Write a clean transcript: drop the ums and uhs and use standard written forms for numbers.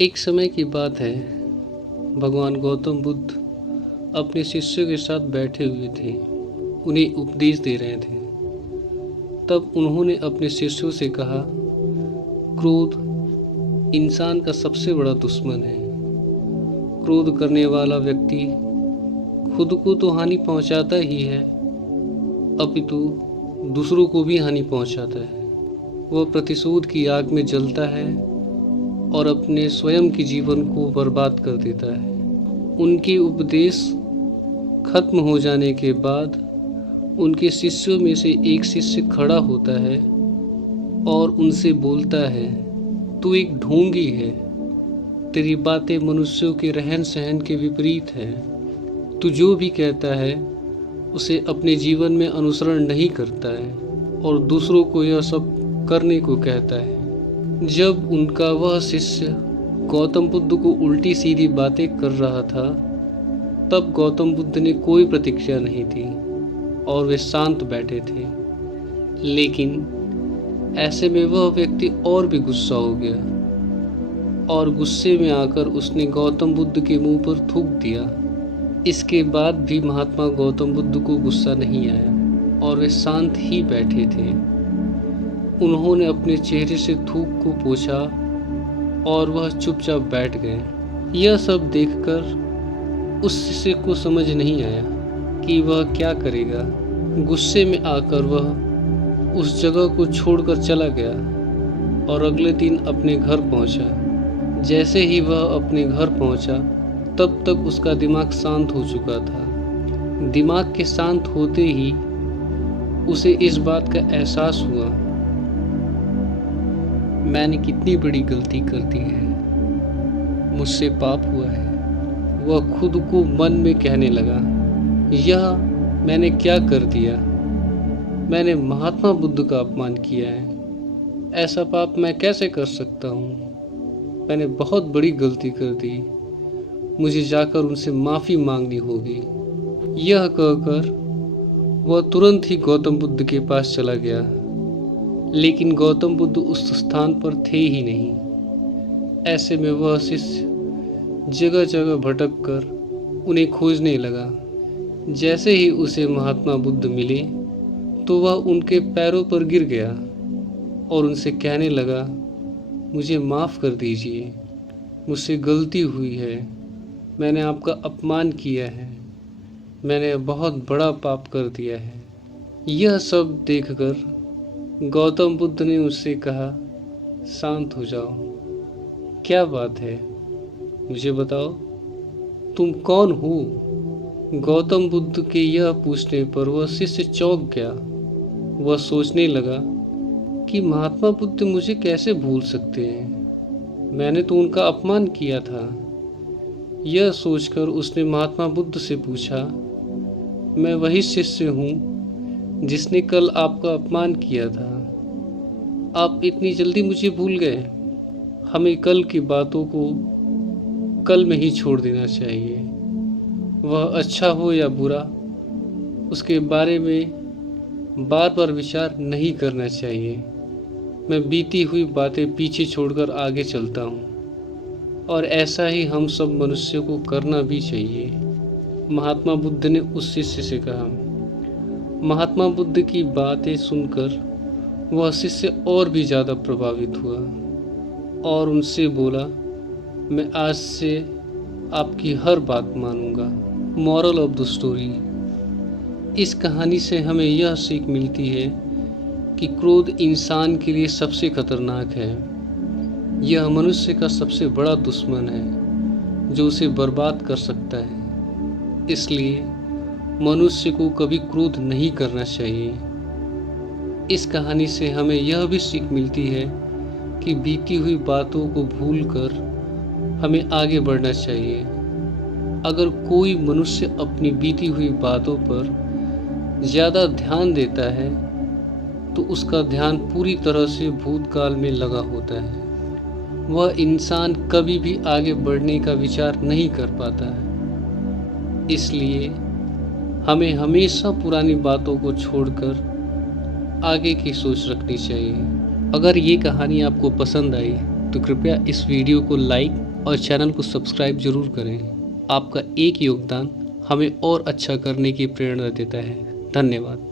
एक समय की बात है, भगवान गौतम बुद्ध अपने शिष्यों के साथ बैठे हुए थे। उन्हें उपदेश दे रहे थे। तब उन्होंने अपने शिष्यों से कहा, क्रोध इंसान का सबसे बड़ा दुश्मन है। क्रोध करने वाला व्यक्ति खुद को तो हानि पहुंचाता ही है, अपितु दूसरों को भी हानि पहुंचाता है। वह प्रतिशोध की आग में जलता है और अपने स्वयं के जीवन को बर्बाद कर देता है। उनके उपदेश खत्म हो जाने के बाद उनके शिष्यों में से एक शिष्य खड़ा होता है और उनसे बोलता है, तू एक ढोंगी है। तेरी बातें मनुष्यों के रहन सहन के विपरीत हैं। तू जो भी कहता है उसे अपने जीवन में अनुसरण नहीं करता है और दूसरों को यह सब करने को कहता है। जब उनका वह शिष्य गौतम बुद्ध को उल्टी सीधी बातें कर रहा था, तब गौतम बुद्ध ने कोई प्रतिक्रिया नहीं दी और वे शांत बैठे थे। लेकिन ऐसे में वह व्यक्ति और भी गुस्सा हो गया और गुस्से में आकर उसने गौतम बुद्ध के मुंह पर थूक दिया। इसके बाद भी महात्मा गौतम बुद्ध को गुस्सा नहीं आया और वे शांत ही बैठे थे। उन्होंने अपने चेहरे से थूक को पोंछा और वह चुपचाप बैठ गए। यह सब देखकर उस शिष्य को समझ नहीं आया कि वह क्या करेगा। गुस्से में आकर वह उस जगह को छोड़कर चला गया और अगले दिन अपने घर पहुंचा। जैसे ही वह अपने घर पहुंचा, तब तक उसका दिमाग शांत हो चुका था। दिमाग के शांत होते ही उसे इस बात का एहसास हुआ, मैंने कितनी बड़ी गलती कर दी है, मुझसे पाप हुआ है। वह खुद को मन में कहने लगा, यह मैंने क्या कर दिया। मैंने महात्मा बुद्ध का अपमान किया है। ऐसा पाप मैं कैसे कर सकता हूँ। मैंने बहुत बड़ी गलती कर दी। मुझे जाकर उनसे माफ़ी मांगनी होगी। यह कहकर वह तुरंत ही गौतम बुद्ध के पास चला गया। लेकिन गौतम बुद्ध उस स्थान पर थे ही नहीं। ऐसे में वह शिष्य जगह जगह भटक कर उन्हें खोजने लगा। जैसे ही उसे महात्मा बुद्ध मिले तो वह उनके पैरों पर गिर गया और उनसे कहने लगा, मुझे माफ़ कर दीजिए, मुझसे गलती हुई है। मैंने आपका अपमान किया है। मैंने बहुत बड़ा पाप कर दिया है। यह सब देखकर गौतम बुद्ध ने उससे कहा, शांत हो जाओ। क्या बात है, मुझे बताओ, तुम कौन हो। गौतम बुद्ध के यह पूछने पर वह शिष्य चौंक गया। वह सोचने लगा कि महात्मा बुद्ध मुझे कैसे भूल सकते हैं। मैंने तो उनका अपमान किया था। यह सोचकर उसने महात्मा बुद्ध से पूछा, मैं वही शिष्य हूँ जिसने कल आपका अपमान किया था। आप इतनी जल्दी मुझे भूल गए। हमें कल की बातों को कल में ही छोड़ देना चाहिए। वह अच्छा हो या बुरा, उसके बारे में बार बार विचार नहीं करना चाहिए। मैं बीती हुई बातें पीछे छोड़कर आगे चलता हूँ और ऐसा ही हम सब मनुष्यों को करना भी चाहिए। महात्मा बुद्ध ने उस शिष्य से कहा। महात्मा बुद्ध की बातें सुनकर वह शिष्य और भी ज़्यादा प्रभावित हुआ और उनसे बोला, मैं आज से आपकी हर बात मानूंगा। मॉरल ऑफ द स्टोरी, इस कहानी से हमें यह सीख मिलती है कि क्रोध इंसान के लिए सबसे खतरनाक है। यह मनुष्य का सबसे बड़ा दुश्मन है जो उसे बर्बाद कर सकता है। इसलिए मनुष्य को कभी क्रोध नहीं करना चाहिए। इस कहानी से हमें यह भी सीख मिलती है कि बीती हुई बातों को भूलकर हमें आगे बढ़ना चाहिए। अगर कोई मनुष्य अपनी बीती हुई बातों पर ज़्यादा ध्यान देता है तो उसका ध्यान पूरी तरह से भूतकाल में लगा होता है। वह इंसान कभी भी आगे बढ़ने का विचार नहीं कर पाता है। इसलिए हमें हमेशा पुरानी बातों को छोड़कर आगे की सोच रखनी चाहिए। अगर ये कहानी आपको पसंद आई तो कृपया इस वीडियो को लाइक और चैनल को सब्सक्राइब ज़रूर करें। आपका एक योगदान हमें और अच्छा करने की प्रेरणा देता है। धन्यवाद।